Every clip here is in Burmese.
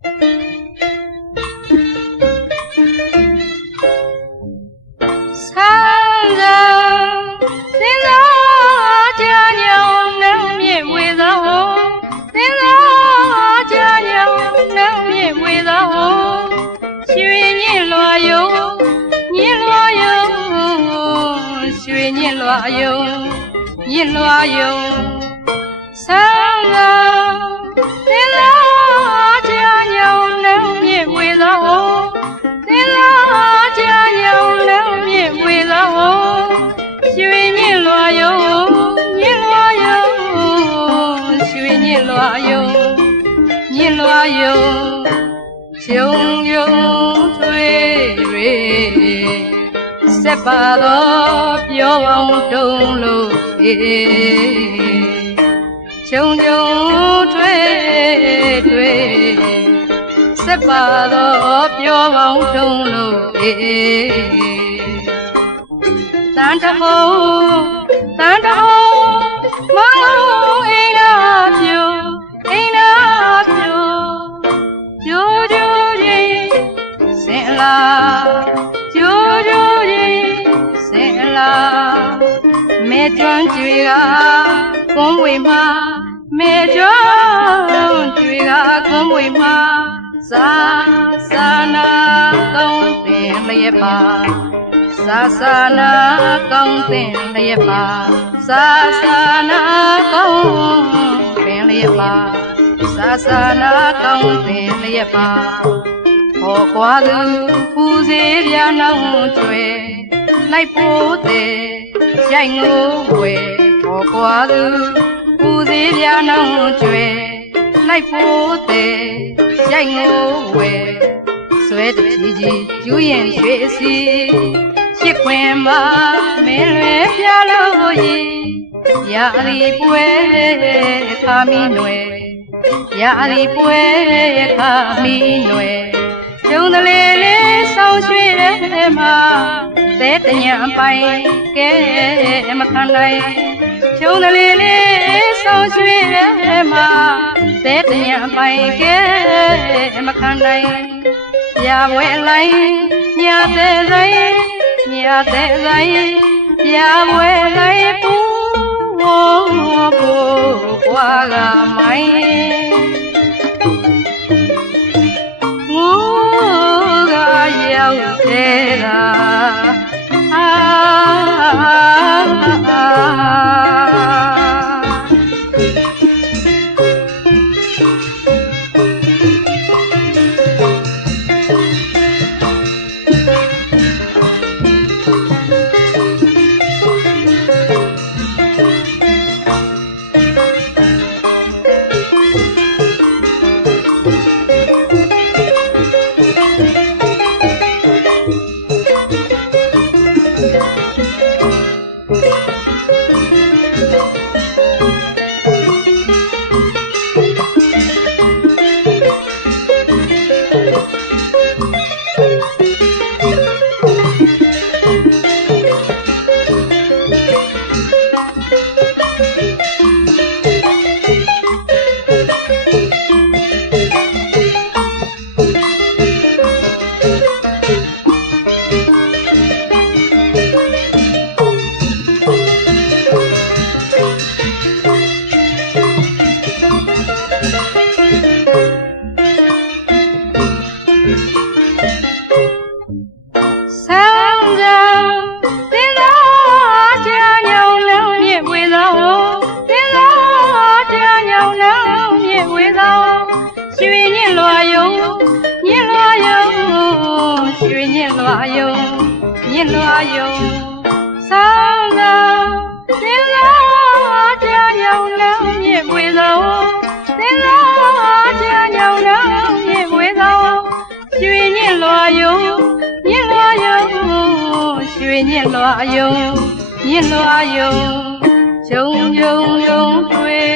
မြင့်ဝေသောသင်္သာကြညောင်းနှံမြင့်ဝေသောရွှေညင်လွာယုံညင်လွာယုံရွှေညင်လွာယုံညင်လွာယုံဆန်းသာသင်္သာကြညောင်းနှံ မြင့်ဝေသောသင်္လာကြညောင်းလည်းမြင့်ဝေသောရွှေညင်လွာယုံညင်လွာယုံရွှေညင်လွာယုံညင်လွာယုံဂျုံဂျုံထွေရေစက်ပါတော့ပြောအောင်တုံးလို့အေးဂျုံဂျုံထွေထွေ စက်ပါတော့ပြောပေါင်းတုံးလို့အေးတန်တဟုံတန်တဟုံမောင်အိမ်နာပြိုအိမ်နာပြိုကျိုးကျိုးကြီးစင်လာကျိုးကျိုးကြီးစင်လာမဲကျွမ်းကြွေကကွန်ဝေမှာမဲကျွမ်းကြွေကကွန်ဝေမှာ သာသနာကောင်းပင်လျက်ပါသာသနာကောင်းပင်လျက်ပါသာသနာကောင်းပင်လျက်ပါသာသနာကောင်းပင်လျက်ပါဟောကွာသူပူစေပြနောင်ကျွဲလိုက်ဖို့တဲ့ရိုက်ငိုးဝဲဟောကွာသူပူစေပြနောင်ကျွဲ လိုက်ဖို့တဲ့ရိုက်ငိုးဝဲဆွဲတဖြည်းကြီးယူရင်ရွှေစီရှစ်ခွင်မှာမင်းလွယ်ပြလို့ရည်ရာရီပွဲခါမီနွယ်ရာရီပွဲခါမီနွယ်ကျုံတလေလေးဆောင်းရွှေထဲမှာသဲတညာပိုင်ကဲမခံနိုင် ကျုံတလေလေးဆောင်းရွှေထဲမှာသဲတညာပိုင်ကဲမခံနိုင်ရဝဲလိုက်ညတဲ့ဆိုင်ညတဲ့ဆိုင်ရဝဲလိုက်ပူဝေါ်ပူကွာကမိုင်းငိုး ညင်လွာယုံရွှေညင်လွာယုံညင်လွာယုံဆန်းကြသင်္သာကြညောင်းလုံးမြင့်ဝေသောသင်္သာကြညောင်းလုံးမြင့်ဝေသောရွှေညင်လွာယုံညင်လွာယုံရွှေညင်လွာယုံညင်လွာယုံဂျုံဂျုံယုံတွေ့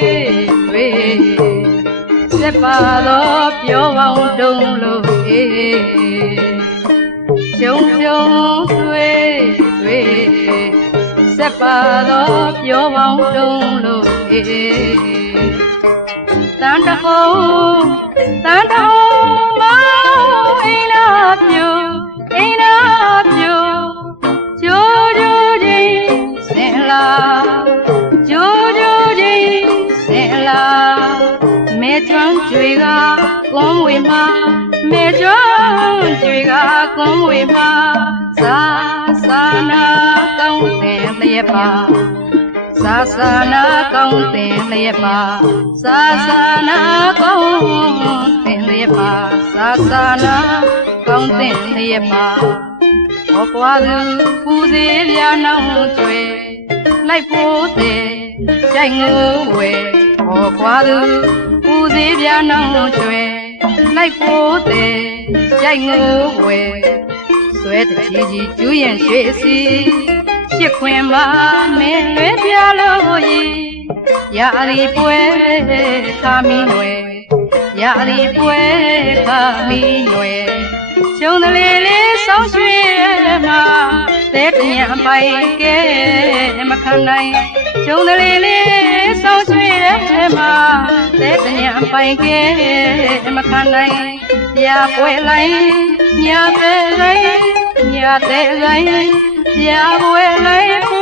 တွေ့စက်ပါတော့ ပြောကောင်းတုံးလို့အေးကျုံကျုံသွေးသွေးဆက်ပါတော့ပြောကောင်းတုံးလို့အေးတန်တကုံတန်တောင်မောင်အိနာပြူအိနာပြူဂျိုဂျိုဂျိစင်လာဂျိုဂျိုဂျိစင်လာမဲကျွမ်းကျွေက ဝေမှာမဲကျွမ်းကြွေကကွန်ဝေမှာသာသာနာကောင်းတဲ့လျက်ပါသာသာနာကောင်းတဲ့လျက်ပါသာသာနာကောင်းတဲ့လျက်ပါသာသာနာကောင်းတဲ့လျက်ပါဟောကွာသူပူစေပြနောင်ကျွေလိုက်ဖို့တဲ့ကြိုက်ငိုဝဲဟောကွာသူပူစေပြနောင်ကျွေ လိုက်ဖို့တဲ့ကြိုက်ငိုဝဲဆွဲတချီကြီးကျူးရင်ရွှေစီရှစ်ခွင်မှာမင်းလွဲပြလို့ရီရာရီပွဲခါမီနွယ်ရာရီပွဲခါမီနွယ်ကျုံတလေလေးဆောင်းရွှေမှာတဲတညပိုင်ကဲမခံနိုင်ကျုံတလေလေးဆောင်းရွှေမှာ တဲတညပိုင်ကဲမခံနိုင်ရာပွဲလိုက်ညာတဲ့လိုက်ညာတဲ့လိုက်ရာပွဲလိုက်